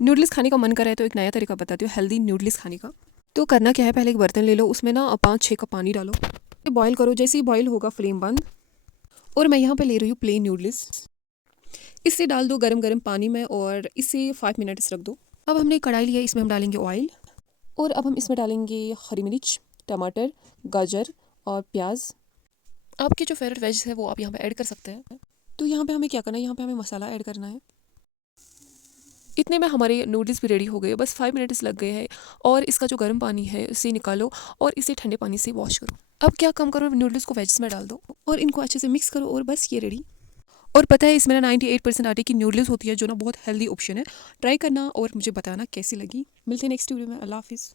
Noodles खाने का मन कर रहा है तो एक नया तरीका बताती हूँ हेल्दी नूडल्स खाने का। तो करना क्या है, पहले एक बर्तन ले लो, उसमें ना 5-6 कप पानी डालो, बॉईल करो। जैसे ही बॉईल होगा फ्लेम बंद। और मैं यहाँ पे ले रही हूँ प्लेन नूडल्स। इसे डाल दो गरम गरम पानी में और इसे 5 मिनट्स रख दो। अब हमने कढ़ाई लिया, इसमें हम डालेंगे ऑयल। और अब हम इसमें डालेंगे हरी मिर्च, टमाटर, गाजर और प्याज। आपके जो फेवरेट वेज है वो आप यहाँ पे ऐड कर सकते हैं। तो यहाँ पे हमें क्या करना है, यहाँ पे हमें मसाला ऐड करना है। इतने में हमारे नूडल्स भी रेडी हो गए, बस 5 मिनट्स लग गए हैं। और इसका जो गर्म पानी है उसे निकालो और इसे ठंडे पानी से वॉश करो। अब क्या कम करो, नूडल्स को वेज में डाल दो और इनको अच्छे से मिक्स करो और बस ये रेडी। और पता है इसमें ना 98% आटे की नूडल्स होती है, जो ना बहुत हेल्दी ऑप्शन है। ट्राई करना और मुझे बताना कैसी लगी। मिलते हैं नेक्स्ट वीडियो में। अल्लाह हाफिज़।